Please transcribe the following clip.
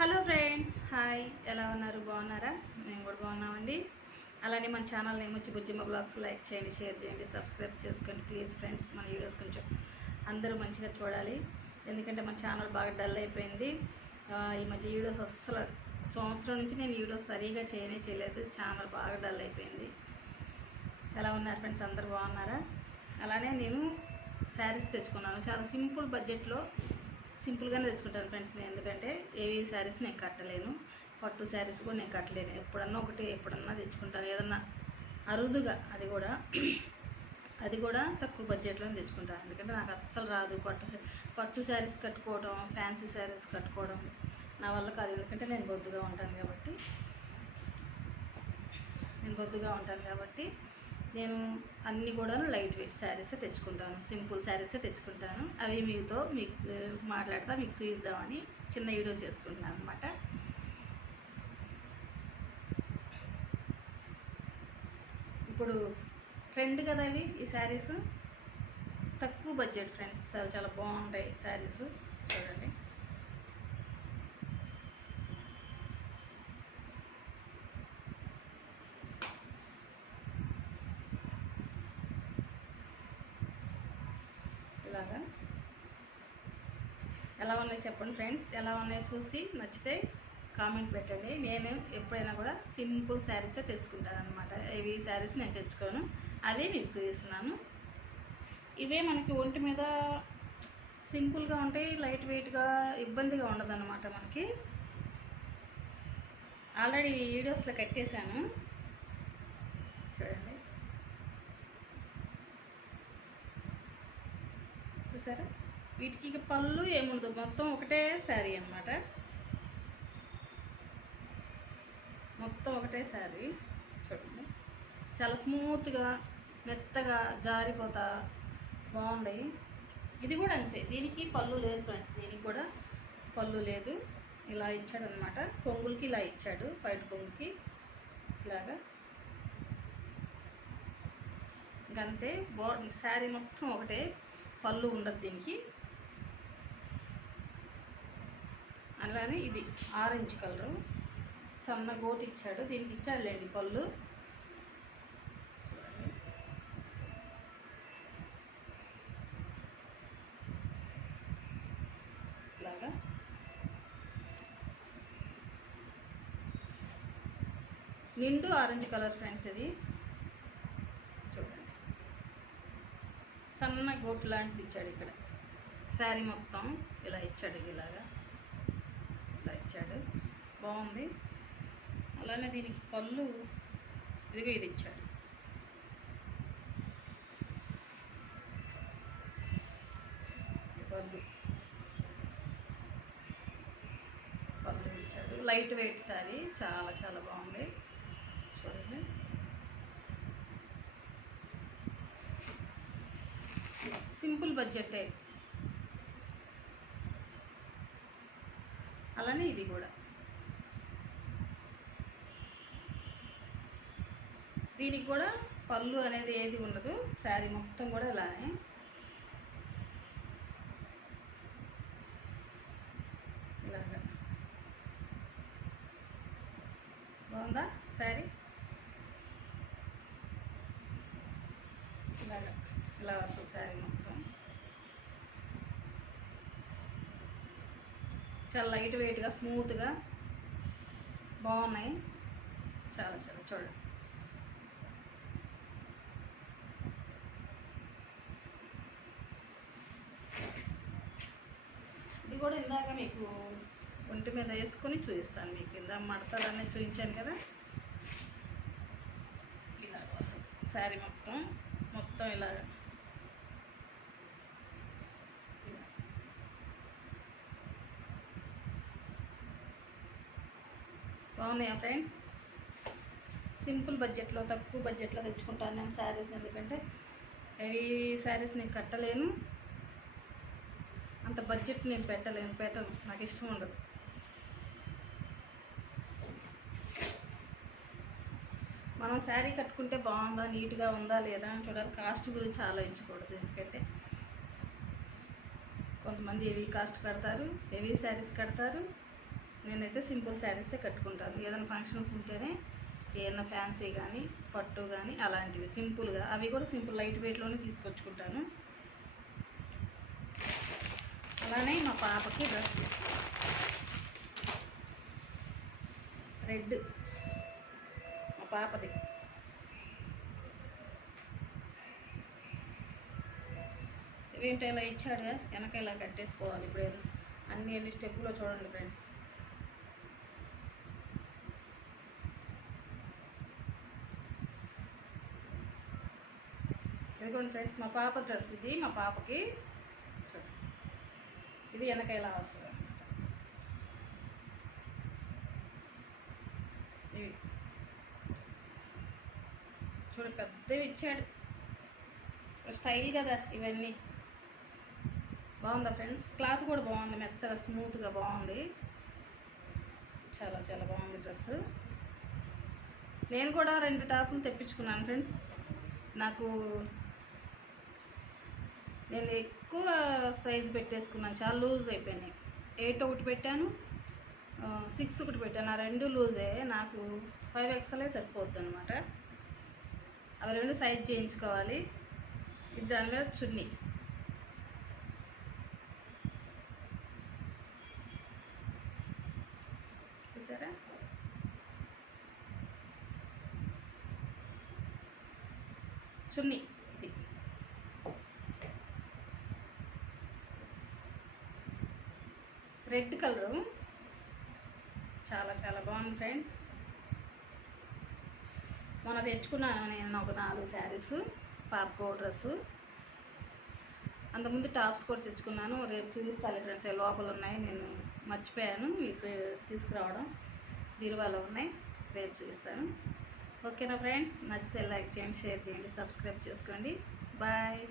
Hello friends, hi. ఎలా ఉన్నారు? బాగున్నారా? మేము కూడా బాగున్నామండి. అలానే మన ఛానల్ నేమ్ వచ్చి బుజ్జిమ్మ బ్లాగ్స్. లైక్ చేయండి, షేర్ చేయండి, సబ్స్క్రైబ్ చేసుకోండి ప్లీజ్ ఫ్రెండ్స్. మన వీడియోస్ కొంచెం అందరూ మంచిగా చూడాలి, ఎందుకంటే మన ఛానల్ బాగా డల్ అయిపోయింది. ఈ మధ్య వీడియోస్ అస్సలు సంవత్సరం నుంచి నేను వీడియోస్ సరిగా చేయలేదు. ఛానల్ బాగా డల్ అయిపోయింది. ఎలా ఉన్నారు ఫ్రెండ్స్? అందరూ బాగున్నారా? అలానే నేను శారీస్ తెచ్చుకున్నాను, చాలా సింపుల్ బడ్జెట్లో సింపుల్గానే తెచ్చుకుంటాను ఫ్రెండ్స్. నేను ఎందుకంటే ఏవి శారీస్ నేను కట్టలేను, పట్టు శారీస్ కూడా నేను కట్టలేను. ఎప్పుడన్నా తెచ్చుకుంటాను, ఏదన్నా అరుదుగా. అది కూడా తక్కువ బడ్జెట్లో తెచ్చుకుంటాను, ఎందుకంటే నాకు అస్సలు రాదు పట్టు శారీస్ కట్టుకోవడం, ఫ్యాన్సీ శారీస్ కట్టుకోవడం నా వల్ల కాదు. ఎందుకంటే నేను బొద్దుగా ఉంటాను కాబట్టి నేను అన్నీ కూడా లైట్ వెయిట్ శారీసే తెచ్చుకుంటాను, సింపుల్ శారీసే తెచ్చుకుంటాను. అవి మీకు మాట్లాడతా, మీకు చూపిద్దామని చిన్న వీడియో చేసుకుంటున్నాను అనమాట. ఇప్పుడు ట్రెండ్ కదా అవి, ఈ శారీస్ తక్కువ బడ్జెట్ ఫ్రెండ్స్, చాలా బాగుంటాయి శారీస్. చూడండి, ఇలాగా ఎలా ఉన్నాయి చెప్పండి ఫ్రెండ్స్. ఎలా ఉన్నాయో చూసి నచ్చితే కామెంట్ పెట్టండి. నేను ఎప్పుడైనా కూడా సింపుల్ శారీసే తెచ్చుకుంటాను అనమాట. ఇవి శారీస్ నేను తెచ్చుకోను, అవే మీకు చూపిస్తున్నాను. ఇవే మనకి ఒంటి మీద సింపుల్గా ఉంటాయి, లైట్ వెయిట్గా, ఇబ్బందిగా ఉండదు అనమాట. మనకి ఆల్రెడీ వీడియోస్లో కట్టేశాను, చూడండి. చూసారా? వీటికి పళ్ళు ఏముండదు, మొత్తం ఒకటే శారీ అన్నమాట. మొత్తం ఒకటే శారీ. చూడండి, చాలా స్మూత్గా, మెత్తగా, జారిపోతా బాగుంటాయి. ఇది కూడా అంతే, దీనికి పళ్ళు లేదు ఫ్రెండ్స్. దీనికి కూడా పళ్ళు లేదు, ఇలా ఇచ్చాడు అనమాట. కొంగులకి ఇలా ఇచ్చాడు, బయట కొంగుకి ఇలాగా. ఇంకంతే, శారీ మొత్తం ఒకటే, పళ్ళు ఉండదు దీనికి. అలానే ఇది ఆరెంజ్ కలరు, సన్న గోటు ఇచ్చాడు, దీనికి ఇచ్చాడులేండి పళ్ళు. ఇలాగా నిండు ఆరెంజ్ కలర్ ఫ్రెండ్స్. ఇది చూడండి, సన్న గోటు లాంటిది ఇచ్చాడు ఇక్కడ. శారీ మొత్తం ఇలా ఇచ్చాడు, ఇలా ఇచ్చాడు, బాగుంది. అలానే దీనికి పళ్ళు ఇదిగో ఇది ఇచ్చాడు. పళ్ళు ఇచ్చాడు. లైట్ వెయిట్ శారీ, చాలా చాలా బాగుంది. చూడండి, సింపుల్ బడ్జెటే. అలానే ఇది కూడా, దీనికి కూడా పళ్ళు అనేది ఏది ఉండదు, శారీ మొత్తం కూడా ఇలానే. ఇలాగా బాగుందా శారీ? ఇలా వస్తుంది శారీ మొత్తం. చాలా లైట్ వెయిట్గా, స్మూత్గా బాగున్నాయి. చాలా చాలా చూడండి. ఇది కూడా ఇందాక మీకు ఒంటి మీద వేసుకొని చూపిస్తాను. మీకు ఇందాక మడతలన్నీ చూపించాను కదా, ఇలా వస్తుంది శారీ మొత్తం ఇలాగ. బాగున్నాయా ఫ్రెండ్స్? సింపుల్ బడ్జెట్లో, తక్కువ బడ్జెట్లో తెచ్చుకుంటాను నేను శారీస్. ఎందుకంటే ఈ శారీస్ నేను కట్టలేను, అంత బడ్జెట్ నేను పెట్టను, నాకు ఇష్టం ఉండదు. మనం శారీ కట్టుకుంటే బాగుందా, నీట్గా ఉందా లేదా అని చూడాలి, కాస్ట్ గురించి ఆలోచించకూడదు. ఎందుకంటే కొంతమంది హెవీ కాస్ట్ కడతారు, హెవీ శారీస్ కడతారు, నేనైతే సింపుల్ శారీసే కట్టుకుంటాను. ఏదైనా ఫంక్షన్స్ ఉంటేనే ఏదైనా ఫ్యాన్సీ కానీ పట్టు కానీ అలాంటివి సింపుల్గా, అవి కూడా సింపుల్ లైట్ వెయిట్లోనే తీసుకొచ్చుకుంటాను. అలానే మా పాపకి డ్రెస్ రెడ్, మా పాపది. ఇవేంటి ఇలా ఇచ్చాడుగా, వెనక ఇలా కట్టేసుకోవాలి. ఇప్పుడు ఎన్ని స్టెప్పులో చూడండి ఫ్రెండ్స్. ఇదిగోండి ఫ్రెండ్స్, మా పాప డ్రెస్ ఇది. మా పాపకి ఇది వెనక ఇలా వస్తుంది అనమాట. ఇవి చూడు, పెద్దవి ఇచ్చాడు. స్టైల్ కదా ఇవన్నీ. బాగుందా ఫ్రెండ్స్? క్లాత్ కూడా బాగుంది, మెత్తగా స్మూత్గా బాగుంది. చాలా చాలా బాగుంది డ్రెస్సు. నేను కూడా 2 టాపులు తెప్పించుకున్నాను ఫ్రెండ్స్. నేను ఎక్కువ సైజు పెట్టేసుకున్నాను, చాలా లూజ్ అయిపోయినాయి. 8 ఒకటి పెట్టాను, 6 ఒకటి పెట్టాను. ఆ 2 లూజే. నాకు 5XL సరిపోద్ది అనమాట. అవి 2 సైజ్ చేయించుకోవాలి. ఇది దాని మీద చున్నీ. చూసారా? చున్నీ ఇది. రెడ్ కలరు, చాలా చాలా బాగుంది ఫ్రెండ్స్. మొన్న తెచ్చుకున్నాను నేను ఒక 4 శారీస్, పాపకో డ్రెస్సు, అంతకుముందు టాప్స్ కూడా తెచ్చుకున్నాను. రేపు చూపిస్తాను ఫ్రెండ్స్. లోపల ఉన్నాయి, నేను మర్చిపోయాను తీసుకురావడం. బీరువాలో ఉన్నాయి, రేపు చూపిస్తాను. ఓకేనా ఫ్రెండ్స్? నచ్చితే లైక్ చేయండి, షేర్ చేయండి, సబ్స్క్రైబ్ చేసుకోండి. బాయ్.